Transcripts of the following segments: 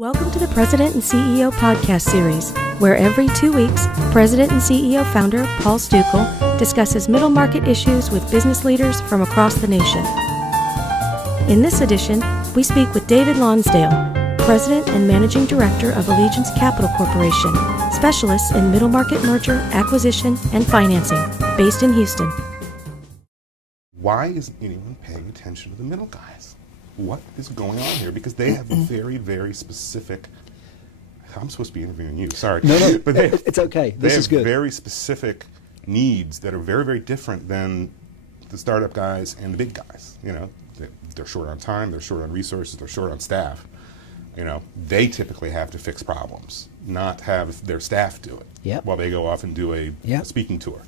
Welcome to the President and CEO Podcast series, where every 2 weeks, President and CEO Founder Paul Stukel discusses middle market issues with business leaders from across the nation. In this edition, we speak with David Lonsdale, President and Managing Director of Allegiance Capital Corporation, specialists in middle market merger, acquisition, and financing, based in Houston. Why isn't anyone paying attention to the middle guys? What is going on here? Because they have very, very specific... I'm supposed to be interviewing you, sorry. No, but it's okay. This is good. They have very specific needs that are very, very different than the startup guys and the big guys. You know, they're short on time, they're short on resources, they're short on staff. You know, they typically have to fix problems, not have their staff do it while they go off and do a speaking tour.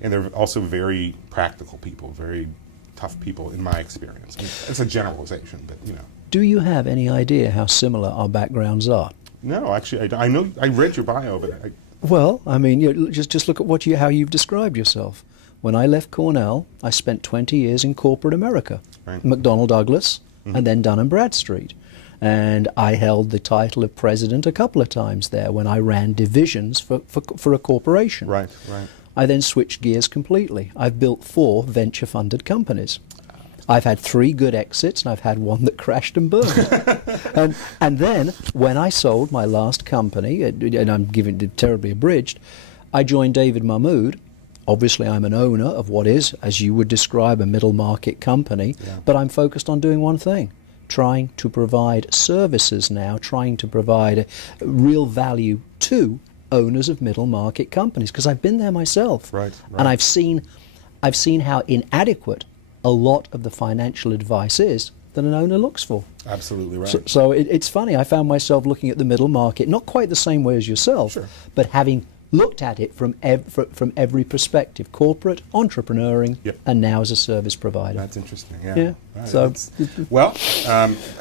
And they're also very practical people, very tough people in my experience. I mean, it's a generalization, but you know. Do you have any idea how similar our backgrounds are? No, actually, I know. I read your bio, but well, I mean, just look at how you've described yourself. When I left Cornell, I spent 20 years in corporate America, right. McDonnell Douglas, and then Dun & Bradstreet. And I held the title of president a couple of times there when I ran divisions for a corporation. Right, right. I then switched gears completely. I've built 4 venture-funded companies. I've had 3 good exits, and I've had 1 that crashed and burned. and then, when I sold my last company, and I'm giving it terribly abridged, I joined David Mahmood. Obviously, I'm an owner of what is, as you would describe, a middle-market company, but I'm focused on doing one thing, trying to provide services now, trying to provide real value to owners of middle market companies, because I've been there myself, right. And I've seen how inadequate a lot of the financial advice is that an owner looks for. Absolutely right. So it's funny. I found myself looking at the middle market, not quite the same way as yourself, sure. but having looked at it from every perspective: corporate, entrepreneuring, and now as a service provider. That's interesting. Yeah. Right. So, well,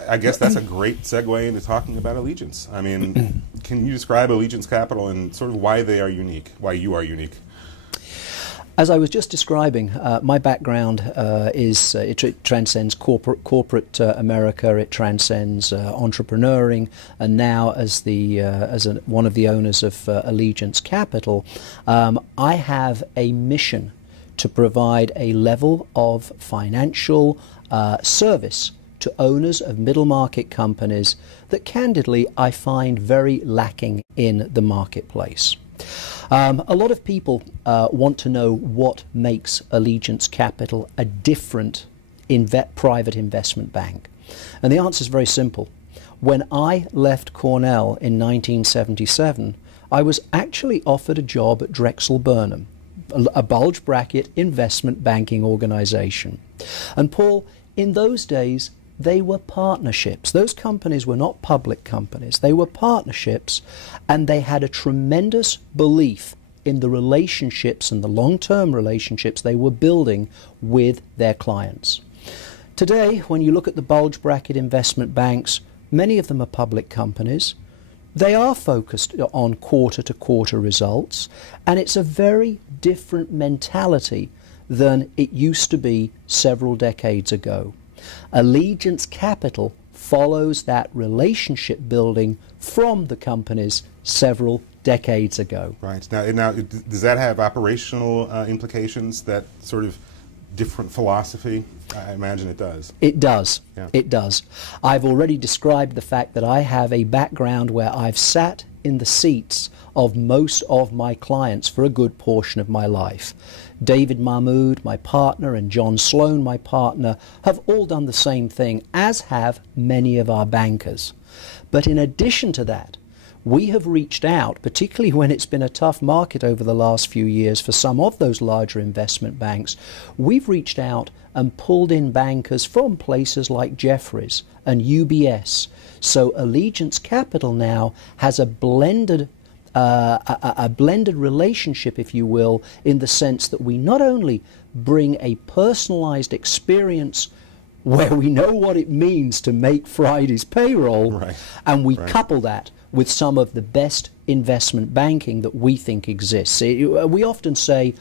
I guess that's a great segue into talking about Allegiance. I mean, can you describe Allegiance Capital and sort of why they are unique, why you are unique? As I was just describing, my background it transcends corporate America. It transcends entrepreneuring, and now as one of the owners of Allegiance Capital, I have a mission to provide a level of financial service to owners of middle market companies that, candidly, I find very lacking in the marketplace. A lot of people want to know what makes Allegiance Capital a different private investment bank. And the answer is very simple. When I left Cornell in 1977, I was actually offered a job at Drexel Burnham, a bulge bracket investment banking organization. And Paul, in those days, they were partnerships. Those companies were not public companies. They were partnerships, and they had a tremendous belief in the relationships and the long-term relationships they were building with their clients. Today, when you look at the bulge bracket investment banks, many of them are public companies. They are focused on quarter-to-quarter results, and it's a very different mentality than it used to be several decades ago. Allegiance Capital follows that relationship building from the companies several decades ago. Right. Now, does that have operational implications, that sort of different philosophy? I imagine it does. It does. Yeah. It does. I've already described the fact that I have a background where I've sat in the seats of most of my clients for a good portion of my life. David Mahmood, my partner, and John Sloan, my partner, have all done the same thing, as have many of our bankers. But in addition to that, we have reached out, particularly when it's been a tough market over the last few years for some of those larger investment banks, we've reached out and pulled in bankers from places like Jefferies and UBS. So Allegiance Capital now has a blended relationship, if you will, in the sense that we not only bring a personalized experience where we know what it means to make Friday's payroll, and we couple that with some of the best investment banking that we think exists. We often say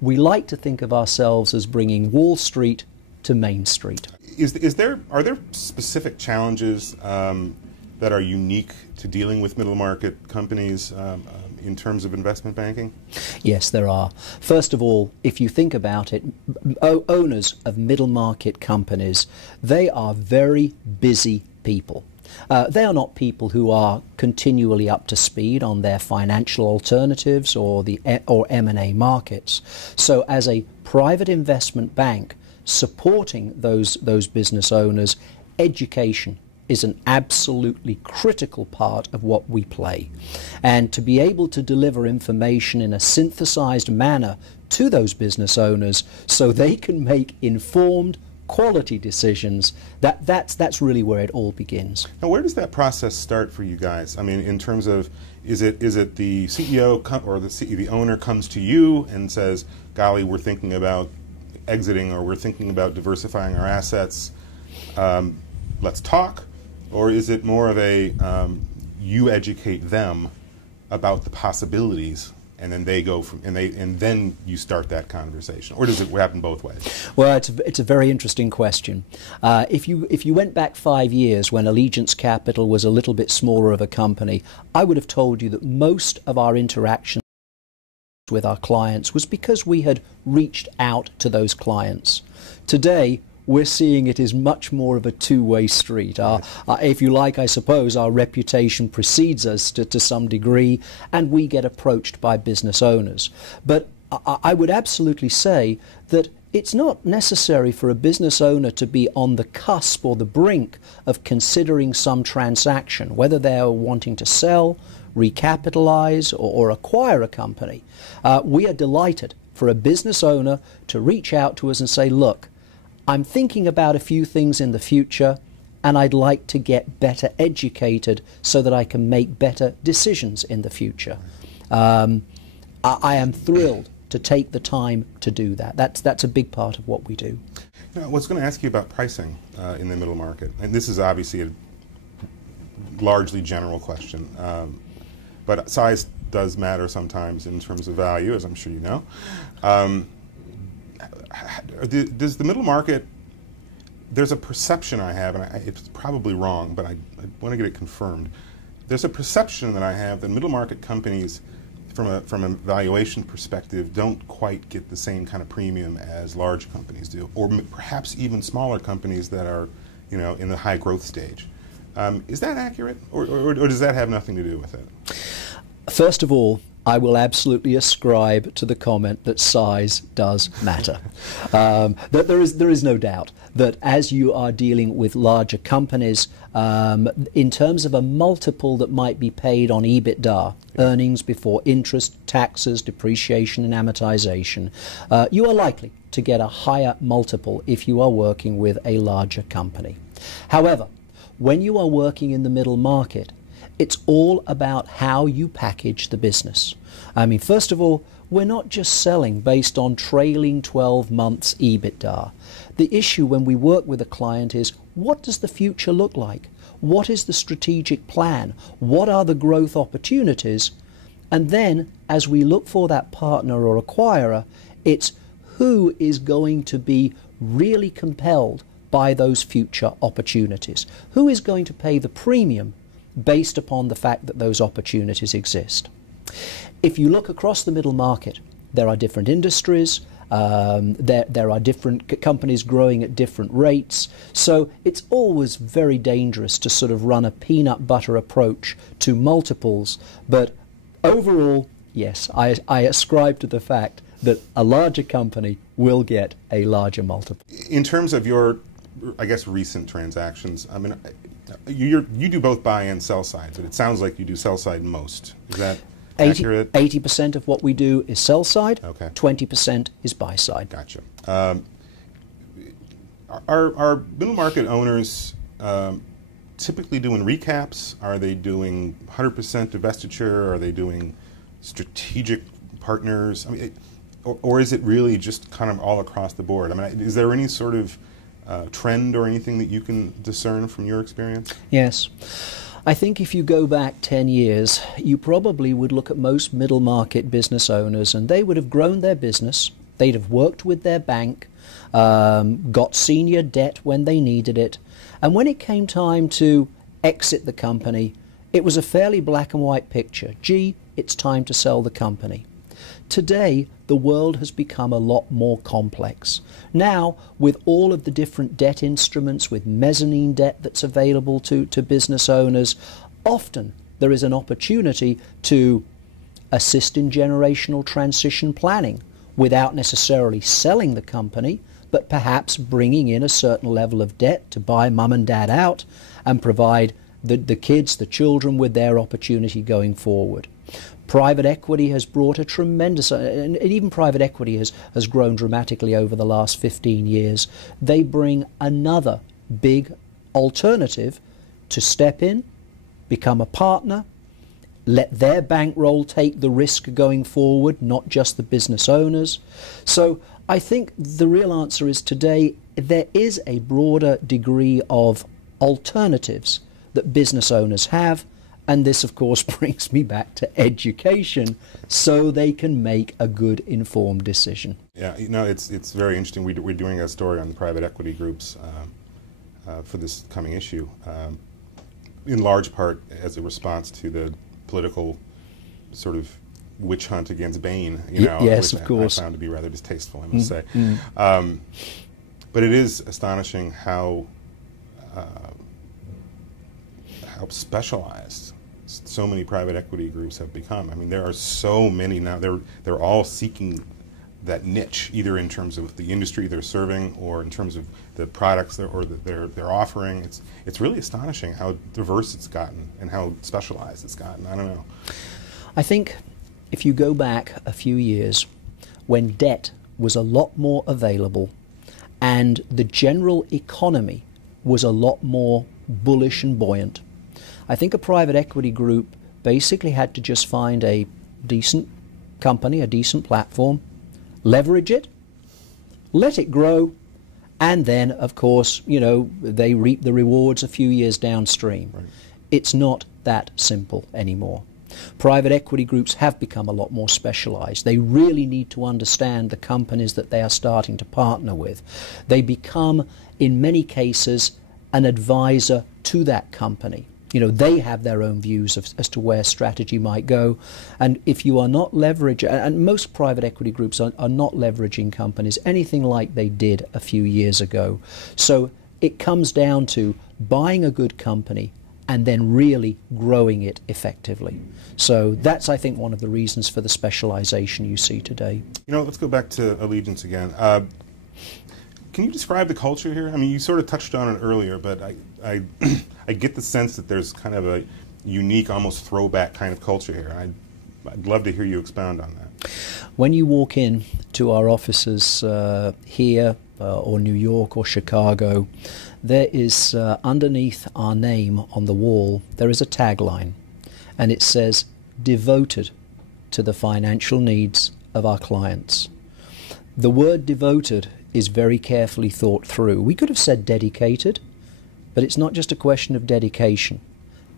we like to think of ourselves as bringing Wall Street to Main Street. Are there specific challenges that are unique to dealing with middle market companies in terms of investment banking? Yes, there are. First of all, if you think about it, owners of middle market companies, they are very busy people. They are not people who are continually up to speed on their financial alternatives or M&A markets. So as a private investment bank supporting those business owners, education is an absolutely critical part of what we play. And to be able to deliver information in a synthesized manner to those business owners so they can make informed, quality decisions, that's really where it all begins. Now, where does that process start for you guys? I mean, in terms of, is it the CEO or the owner comes to you and says, golly, we're thinking about exiting, or we're thinking about diversifying our assets, let's talk? Or is it more of a you educate them about the possibilities, and then they go from and then you start that conversation, or does it happen both ways? Well, it's a very interesting question. If you went back 5 years when Allegiance Capital was a little bit smaller of a company, I would have told you that most of our interactions with our clients was because we had reached out to those clients. Today, we're seeing it is much more of a two-way street. If you like, I suppose, our reputation precedes us to some degree, and we get approached by business owners. But I would absolutely say that it's not necessary for a business owner to be on the cusp or the brink of considering some transaction, whether they're wanting to sell, recapitalize, or acquire a company. We are delighted for a business owner to reach out to us and say, look, I'm thinking about a few things in the future, and I'd like to get better educated so that I can make better decisions in the future. I am thrilled to take the time to do that. That's a big part of what we do. You know, I was going to ask you about pricing in the middle market, and this is obviously a largely general question, but size does matter sometimes in terms of value, as I'm sure you know. Does the middle market, there's a perception I have, and it's probably wrong, but I want to get it confirmed. There's a perception that I have that middle market companies, from a valuation perspective, don't quite get the same kind of premium as large companies do, or perhaps even smaller companies that are, you know, in the high growth stage. Is that accurate, or does that have nothing to do with it? First of all, I will absolutely ascribe to the comment that size does matter. That there is no doubt that as you are dealing with larger companies, in terms of a multiple that might be paid on EBITDA, earnings before interest, taxes, depreciation and amortization, you are likely to get a higher multiple if you are working with a larger company. However, when you are working in the middle market, it's all about how you package the business. I mean, first of all, we're not just selling based on trailing 12 months EBITDA. The issue when we work with a client is, what does the future look like? What is the strategic plan? What are the growth opportunities? And then, as we look for that partner or acquirer, it's who is going to be really compelled by those future opportunities? Who is going to pay the premium based upon the fact that those opportunities exist? If you look across the middle market, there are different industries, there are different companies growing at different rates, so it's always very dangerous to sort of run a peanut butter approach to multiples. But overall, yes, I ascribe to the fact that a larger company will get a larger multiple. In terms of your, I guess, recent transactions, I mean, you do both buy and sell side, but it sounds like you do sell side most. Is that accurate? 80% of what we do is sell side, okay. 20% is buy side. Gotcha. Are middle market owners typically doing recaps? Are they doing 100% divestiture? Are they doing strategic partners? I mean, or is it really just kind of all across the board? I mean, is there any sort of trend or anything that you can discern from your experience? Yes. I think if you go back 10 years, you probably would look at most middle market business owners and they would have grown their business, they'd have worked with their bank, got senior debt when they needed it, and when it came time to exit the company. It was a fairly black and white picture. Gee, it's time to sell the company. Today, the world has become a lot more complex. Now, with all of the different debt instruments, with mezzanine debt that's available to business owners, often there is an opportunity to assist in generational transition planning without necessarily selling the company, but perhaps bringing in a certain level of debt to buy mum and dad out and provide the kids, the children, with their opportunity going forward. Private equity has brought a tremendous, and even private equity has grown dramatically over the last 15 years. They bring another big alternative to step in, become a partner, let their bankroll take the risk going forward, not just the business owners. So I think the real answer is today there is a broader degree of alternatives that business owners have. And this, of course, brings me back to education so they can make a good, informed decision. Yeah, it's very interesting. We're doing a story on the private equity groups for this coming issue, in large part as a response to the political sort of witch hunt against Bain, yes, which of course. I found to be rather distasteful, I must say. But it is astonishing how specialized so many private equity groups have become. I mean, there are so many now. They're all seeking that niche, either in terms of the industry they're serving or in terms of the products they're offering. It's really astonishing how diverse it's gotten and how specialized it's gotten. I don't know. I think if you go back a few years when debt was a lot more available and the general economy was a lot more bullish and buoyant, I think a private equity group basically had to just find a decent company, a decent platform, leverage it, let it grow, and then, of course, they reap the rewards a few years downstream. Right. It's not that simple anymore. Private equity groups have become a lot more specialized. They really need to understand the companies that they are starting to partner with. They become, in many cases, an advisor to that company. They have their own views as to where strategy might go. And if you are not leveraging, and most private equity groups are not leveraging companies anything like they did a few years ago. So it comes down to buying a good company and then really growing it effectively. So that's, I think, one of the reasons for the specialization you see today. Let's go back to Allegiance again. Can you describe the culture here? I mean, you sort of touched on it earlier, but I I get the sense that there's kind of a unique, almost throwback kind of culture here. I'd love to hear you expound on that. When you walk in to our offices here or New York or Chicago, there is underneath our name on the wall, there is a tagline, and it says, "Devoted to the financial needs of our clients." The word devoted is very carefully thought through. We could have said dedicated, but it's not just a question of dedication.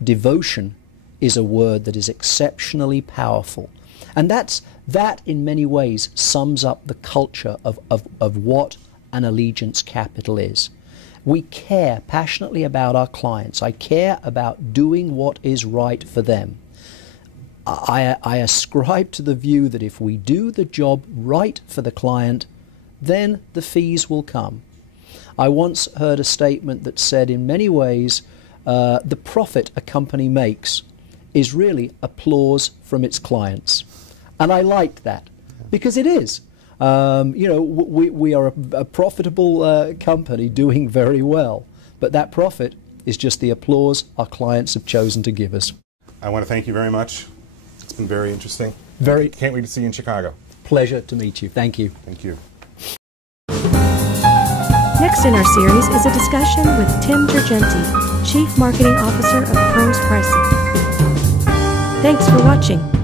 Devotion is a word that is exceptionally powerful. And that in many ways sums up the culture of what an Allegiance Capital is. We care passionately about our clients. I care about doing what is right for them. I ascribe to the view that if we do the job right for the client, then the fees will come. I once heard a statement that said, in many ways, the profit a company makes is really applause from its clients. And I liked that, because it is. We are a profitable company doing very well, but that profit is just the applause our clients have chosen to give us. I want to thank you very much. It's been very interesting. Can't wait to see you in Chicago. Pleasure to meet you. Thank you. Thank you. Next in our series is a discussion with Tim Girgenti, Chief Marketing Officer of Pros Pricing. Thanks for watching.